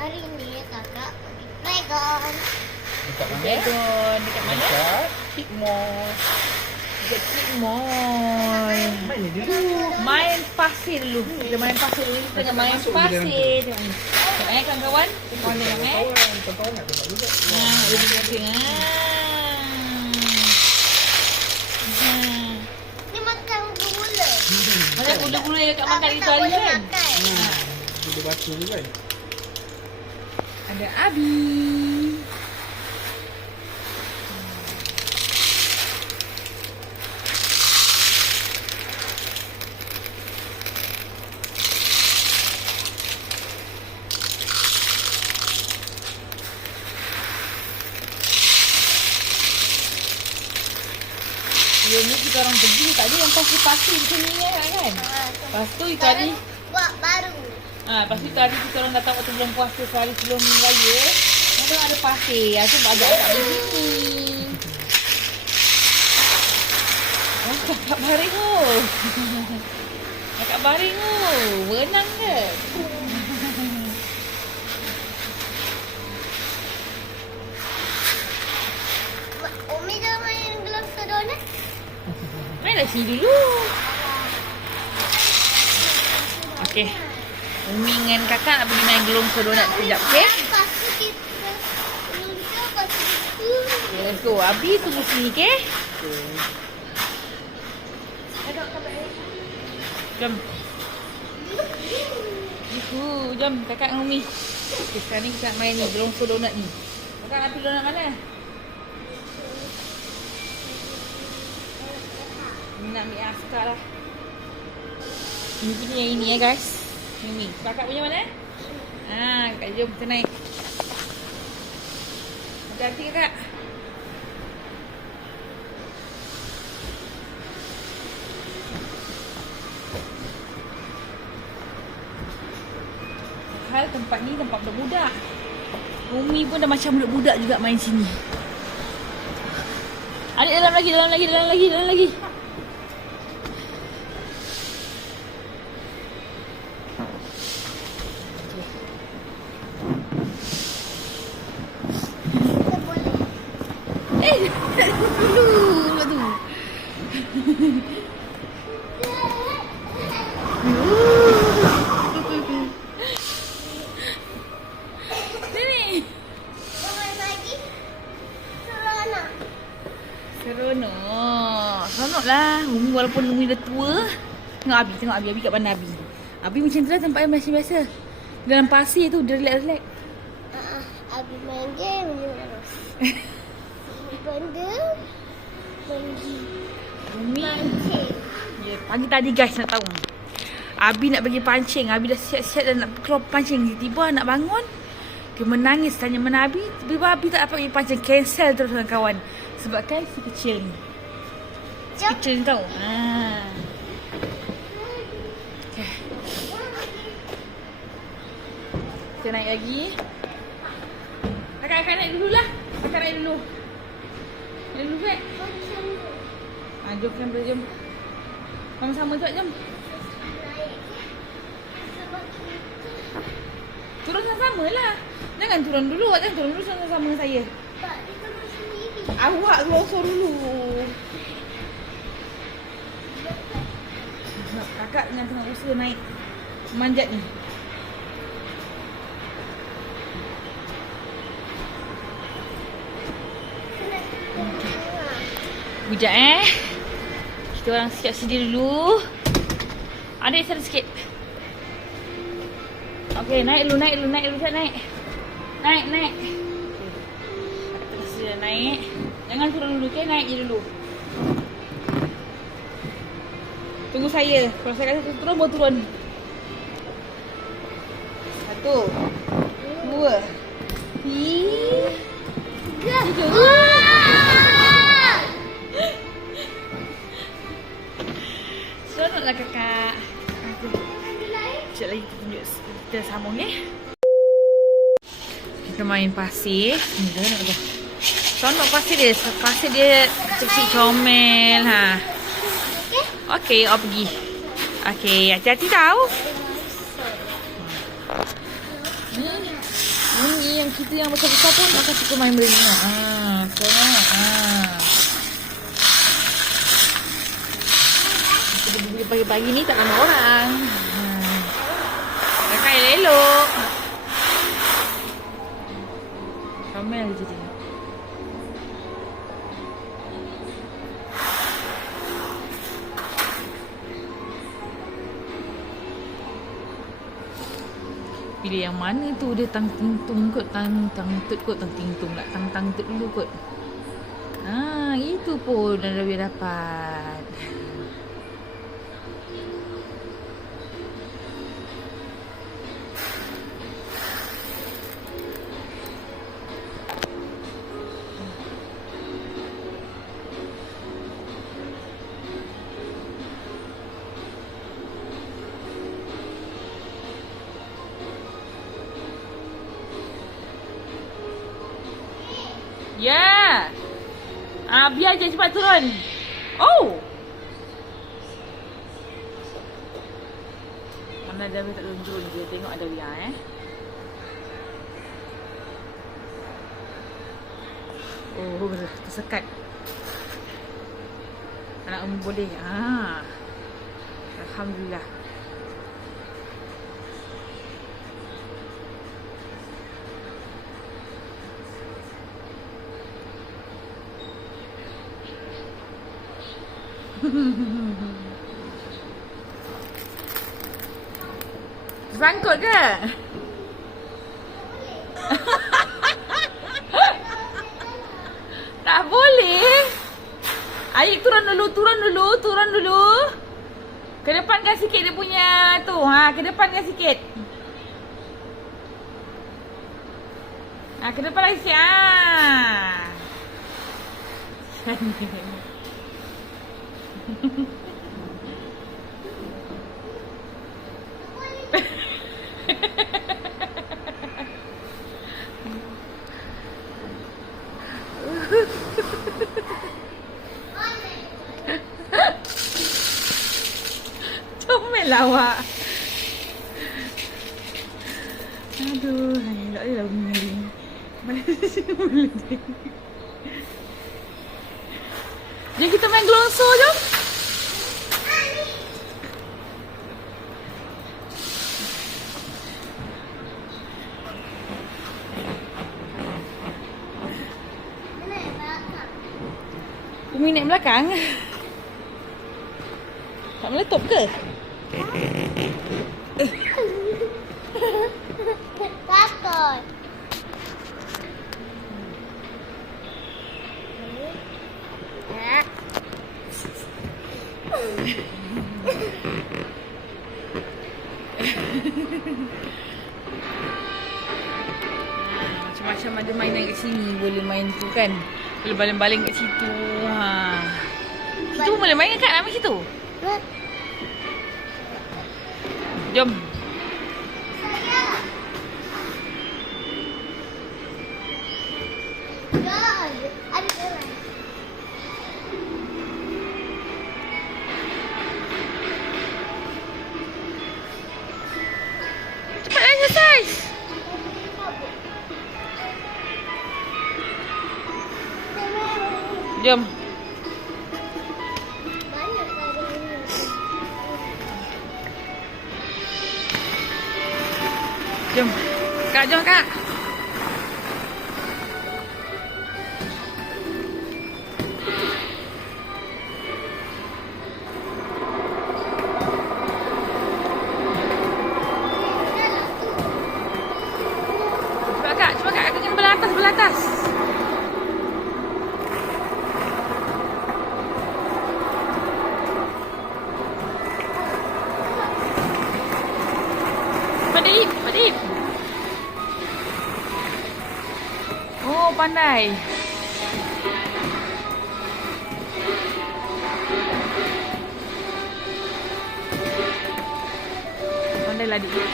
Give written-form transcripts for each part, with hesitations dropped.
Hari ni kakak pergi playground. Dekat mana? Dragon. Dekat mana? Dekat Kick Mall. Dekat Kick Mall. mana dulu? Main pasir dulu. Kita main pasir dulu. Kita tengah main masuk je dalam pasir. Tengok kawan-kawan. Kawan tengok Kawan-kawan nak tengok juga. Ini penting. Ni makan gula. Macam gula-gula yang kat makan Tapi itu tak hari boleh kan? makan. Dia baca je kan? Ada Abi. Yang ni kita orang pergi tadi yang pasir-pasir macam ni kan? Lepas tu itu hari Buat baru. lepas tu tadi kita orang datang waktu bulan puasa sehari sebelum raya. Kita ada pasir. Aku ajak kat begini. Oh, kakak baring tu. Kakak baring tu. Berenang ke? Umi dah main gelang sedonat. Mainlah sini dulu. Okey. Umi dengan kakak nak pergi main gelung sedonat sekejap, okey? Lepas tu kita luncur, lepas tu kita Let's go. Abi tunggu sini, okey? Jom. Jom kakak dengan Umi. Okay, sekarang ni kita nak main ni, gelung sedonat ni. Kakak nak pilih donat mana? Ni nak ambil yang askar lah. Ini punya yang ini guys. Ini. Kakak punya mana? Kakak jom kita naik. Hati-hati kakak. Hal tempat ni tempat budak-budak. Umi pun dah macam budak-budak juga main sini. Adik dalam lagi. Dulu tu. Sini. main lagi. Seronok. Seronok lah. Umi walaupun Umi dah tua. Tengok Abi kat mana Abi. Abi macam tu lah tempat yang biasa-biasa. Dalam pasir tu dia relax-relax. Abi main game je terus. Benda pergi Umi mancing. ya, pagi tadi guys nak tahu. Abi nak pergi pancing. Abi dah siap-siap dah nak keluar pancing. Tiba-tiba nak bangun. Dia menangis tanya mana Abi. Tiba-tiba Abi tak dapat pergi pancing. Cancel terus dengan kawan. Sebab kan si kecil ni. Si Jom. kecil ni tahu. Okay. Kita naik lagi. Kakak naik dulu lah. Kakak naik dulu. Naik dulu Fek. Jom kan jom. Sama-sama tu jom. Turun sama-sama lah. Jangan turun dulu. Jangan turun dulu sama-sama dengan saya. Tak, dia turun sendiri. Awak gelosor dulu. Kakak dengan tengah usaha naik manjat ni. Sekejap Kita orang siap sedia dulu. Adik sana sikit. Okey, naik dulu. Naik. Naik. Kita sedia naik. Jangan turun dulu, okey? Naik je dulu. Tunggu saya. Kalau saya kata turun, baru turun. 1 2 3 Seronoklah kakak. Sekejap lagi kita tunjuk. Kita sambung Kita main pasir. Seronok tu. Seronok pasir dia. Pasir dia kecil comel. Okey, awak pergi. Okey, hati-hati tau. yang besar-besar pun akan suka main benda ni. Seronok. Kita beli pagi-pagi ni tak ramai orang. Kakak elok. Ramai lagi jadi. Pilih yang mana tu, dia tang tingtung kot, tang tut kot, tang tingtung lah, tang tut dulu kot. Itu pun dah lebih dapat. Ya. Biar je cepat turun. Oh. Mana dah tak turun je. Tengok ada biar Oh, tersekat. Anak boleh. Alhamdulillah. Sangkut ke? Tak boleh. Aik turun dulu. Kedepankan sikit dia punya tu. Kedepankan sikit. Kedepan lagi sikit. Comel awak. Aduh, tak boleh lah bunyi ni. Mana boleh ni. Jom kita main gelongso jom. Umi naik belakang. Tak meletup ke? Takut. Macam-macam ada mainan kat sini. Boleh main tu kan. Boleh baling-baling kat situ. Situ boleh main kan? Nak main situ? Jom. Ada jalan. Cepat exercise. Jom. Jom. Kak, jom kak. Cuba kak, aku kena belah atas. Padip. Oh, pandai. Pandailah adik.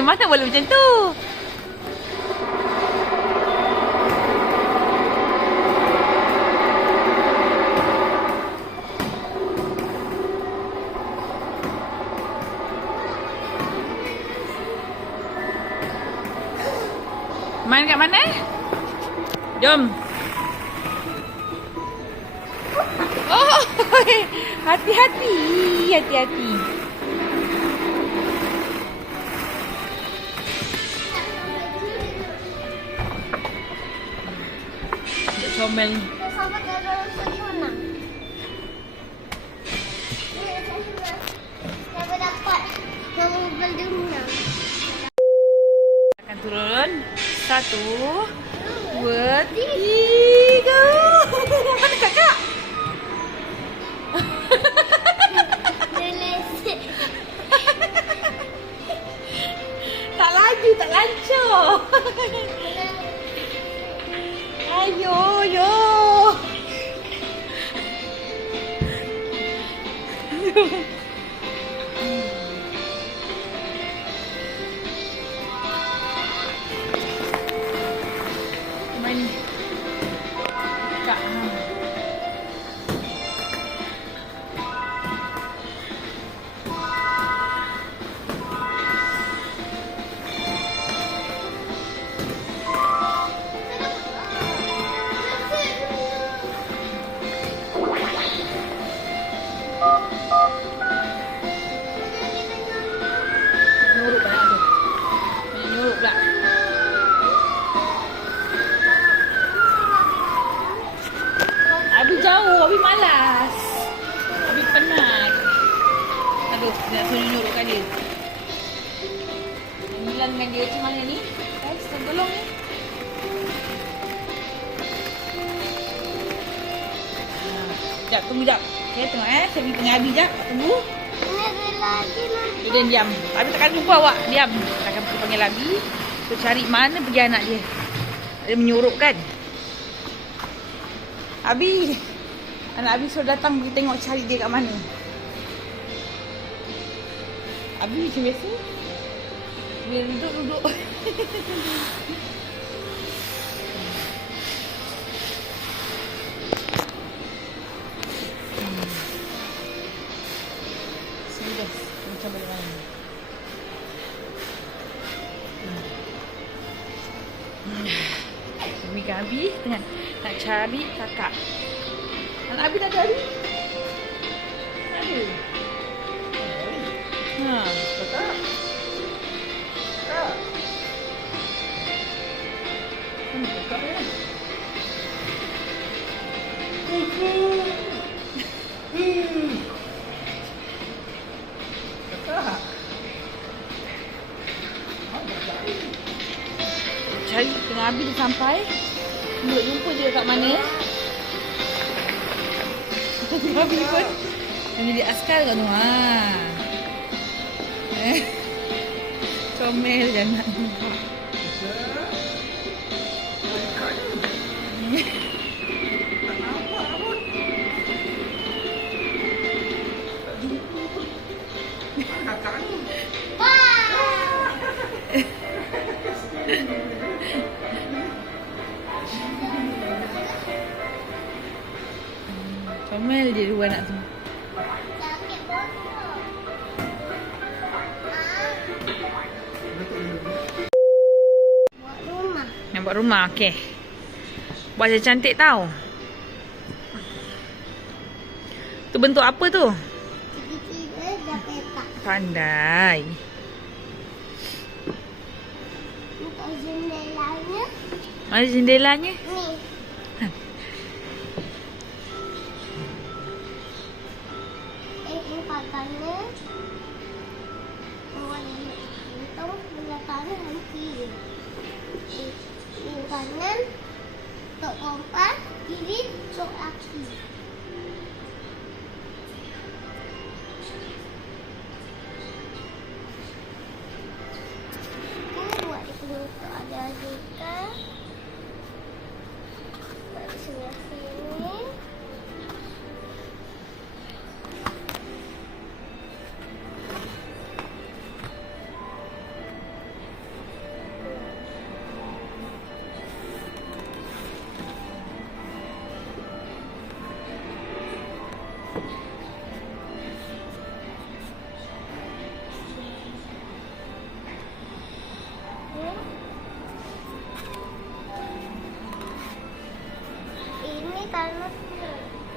Mana boleh macam tu? mana? Jom. Oh, hati-hati. Hati-hati. Comel ni. Sama dalam segi menang. Siapa dapat nombor dia menang. Akan turun. 1, 2, 3. Mana kakak? Dia lesek. Tak laju, tak lancur. Ayo, yo. Main. Kak. Nyuruk banyak tu. Nyuruk pula. Abi jauh, Abi malas. Abi penat. Aduh, nak suruh nyuruk kat dia. Milan dengan dia macam mana ni? Guys, tolong ni. Sekejap, tunggu sekejap. Okay, tengok saya pergi dengan Abi sekejap. Tunggu. Ini ada lagi nanti. Dia diam. Abi takkan lupa awak. Diam. Takkan pergi panggil Abi. So, cari mana pergi anak dia. Dia menyuruh kan. Abi. Anak Abi suruh datang pergi tengok cari dia kat mana. Abi macam biasa. Dia duduk-duduk. Serius. Macam balik mana. Demi Abi tengah nak cari kakak. Anak Abi tak cari? Tak ada. Ha, Kakak. Kakak. Mana kakak ni? Kakak. cari tengah Abi dah sampai. Duduk jumpa je kat mana. Tengah Abi pun jadi askar kat tu. Comel jangan. Comel dia dua anak tu. Sakit botol. Buat rumah. Nak buat rumah, okey. Buat macam cantik tau. Tu bentuk apa tu? Tiga-tiga dah petak. Pandai. Untuk jendelanya. Mana jendelanya? Ni. Pakannya. Untung belakangnya hampir. Di kanan. Tok kompas. Kiri. Tok aki. Buat di sini untuk ada juga. Buat di sini.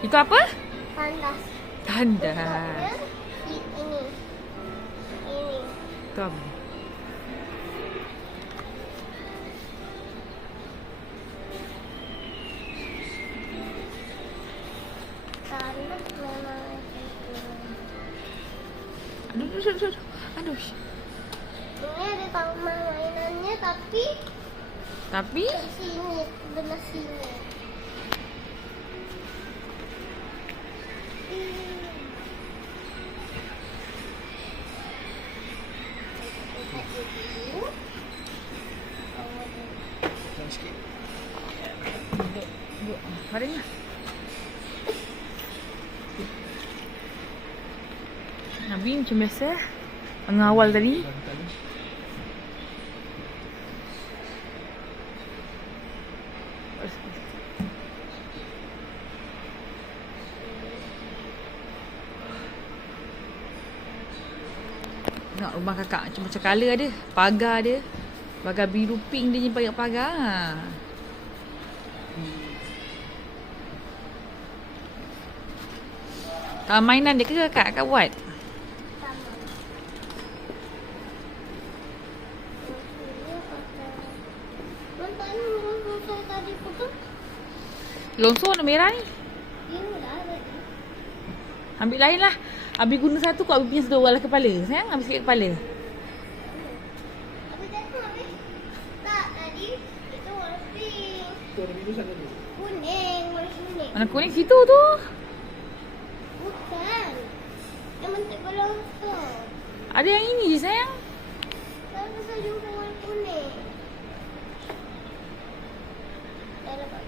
Itu apa? Tandas. Tanda. Ini. Itu apa? Tandas memang itu. Aduh. Aduh. Ini ada taman mainannya tapi Tapi sini, sebelah sini. duduk. Mari ni. Nabi macam biasa mengawal tadi. Tengok rumah kakak macam colour ada. Pagar dia. Pagar biru pink dia ni pagar. Taman mainan dia ke kakak buat? Longsor warna merah ni. Ambil lain lah. Abi guna satu kot. Abi punya sedua lah kepala. Sayang ambil sikit kepala. Abi tengok Abi. Tak, tadi itu warna pink. Kuning, warna kuning. Warna kuning situ tu. Bukan. Yang bentuk longsor. Ada yang ini je sayang. Saya pasal jumpa warna kuning. Dah dapat.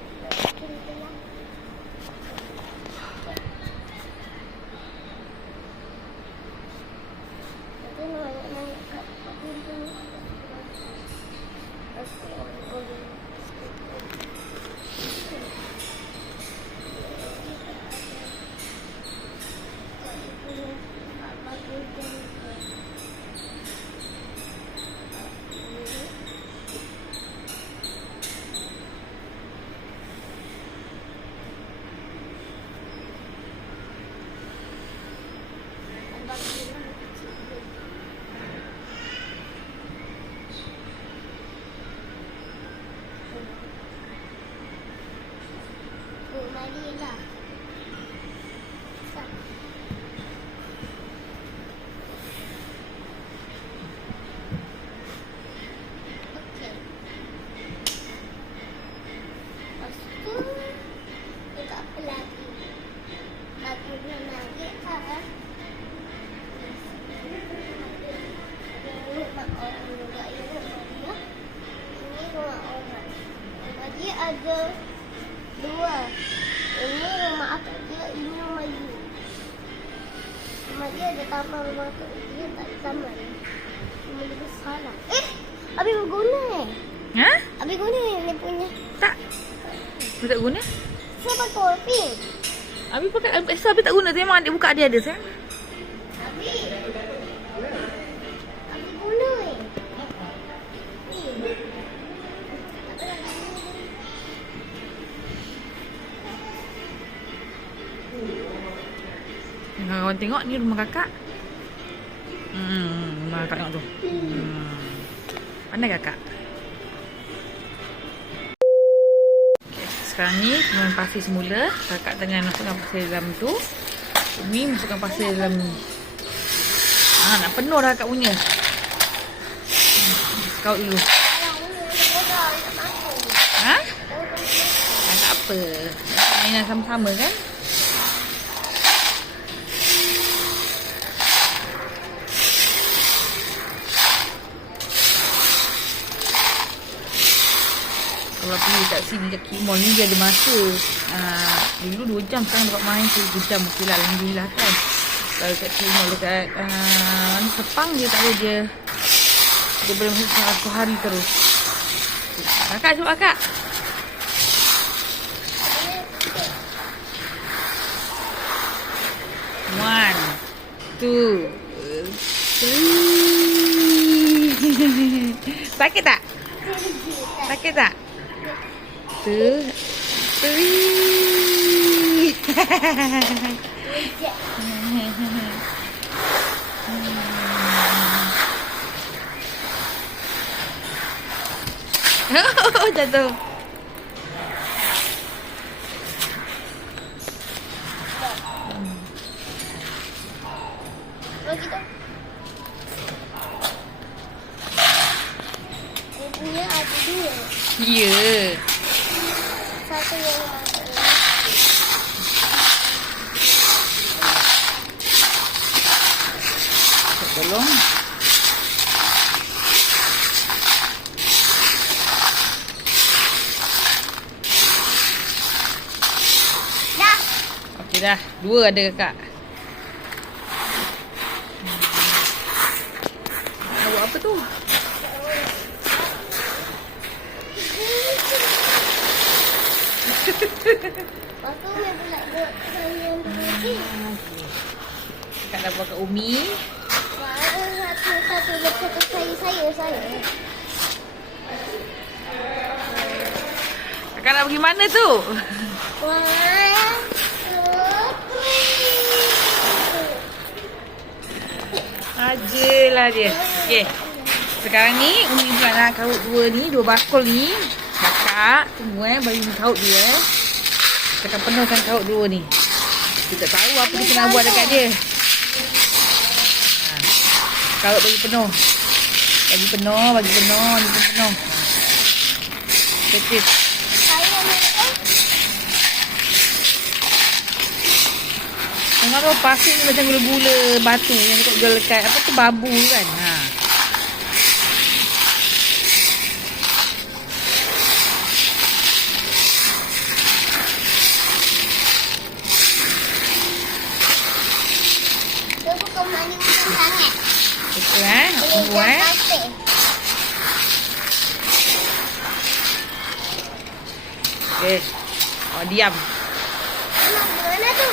Marilah. Okey. Lepas tu kita apa lagi? Lagi lagi kan? Rumah orang juga ini rumah. Ini rumah orang. Rumah dia ada dua. Ini rumah akak dia, ini rumah you. Rumah dia ada taman, rumah akak dia tak ada taman. Rumah dia besar lah. Abi berguna Ha? Abi guna ni punya. Tak. Aku tak guna. Siapa tu pink? Abi pakai extra Abi tak guna. Memang adik buka dia ada sayang. Abi. Abi guna ni. Kawan tengok ni rumah kakak. Rumah kakak tengok tu. Pandai kakak. Okay, sekarang ni main pasir semula. Kakak tengah masukkan pasir dalam tu. Umi masukkan pasir dalam ni. Nak penuh dah kakak punya. Kau dulu. Ha? Tak apa. Mainan sama-sama kan? Kalau pergi kat sini kat Kimol ni dia ada masa. Dulu 2 jam, sekarang dapat main 3 jam. Okey lah, alhamdulillah kan. Kalau kat Kimol dekat Sepang dia tak boleh dia. Dia boleh masuk satu hari terus. Kakak cuba kakak. One, two, three. Sakit tak? Sakit tak? 2, 3. Reject. Jatuh. Bagi tu. Dia punya ada dua. Ya. Satu yang Tolong. dah. Okey dah. Dua ada kakak. Nak buat apa tu? Lepas tu dia pula buat yang lagi. Kakak dah buat kat Umi. Satu lepas tu saya. Kakak nak pergi mana tu? One, two, three. Ajalah dia. Okey. Sekarang ni Umi pula nak kaut dua bakul ni. Kakak tunggu bagi Umi kaut dia. Kakak penuhkan kaut dua ni. Kita tak tahu apa kita nak buat dekat dia. Kaut bagi penuh. Bagi penuh. Tetis. Saya nak Tengok tu pasir ni macam gula-gula batu yang dekat jual dekat apa tu babu kan. dia bukan manis sangat. Betul Boleh buat. buat pasir. Okey. Oh diam. Mana tu?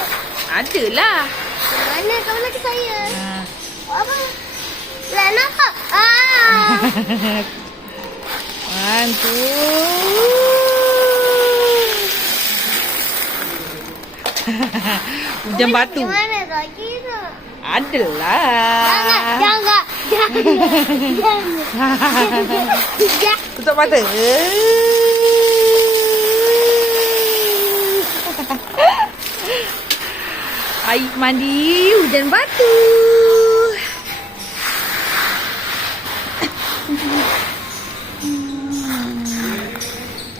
Adalah. Mana kau lagi saya? Ha. Apa? Lah nampak. One, two. Hujan batu. Mana lagi tu? Adalah. Jangan. Tutup mata. Air mandi hujan batu.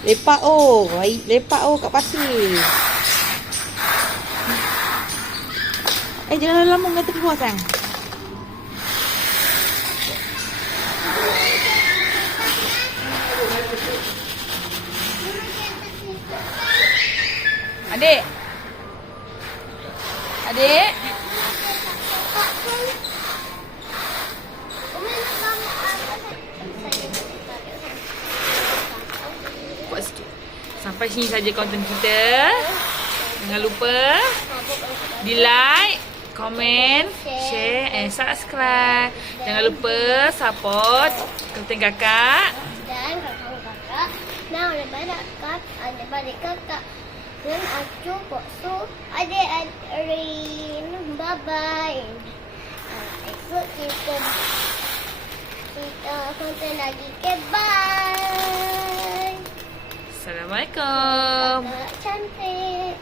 Lepak lepak kat pasir. Jangan lama kata keluar sang. Adik. Buat sikit. Sampai sini saja konten kita. Jangan lupa di like, komen, share and subscribe. Jangan lupa support konten kakak. Dan kakak. Nah, adik-adik kakak. Dan aku boksu adik-adik. Bye-bye. Esok kita konten lagi. Okay, bye. Assalamualaikum. Kakak cantik.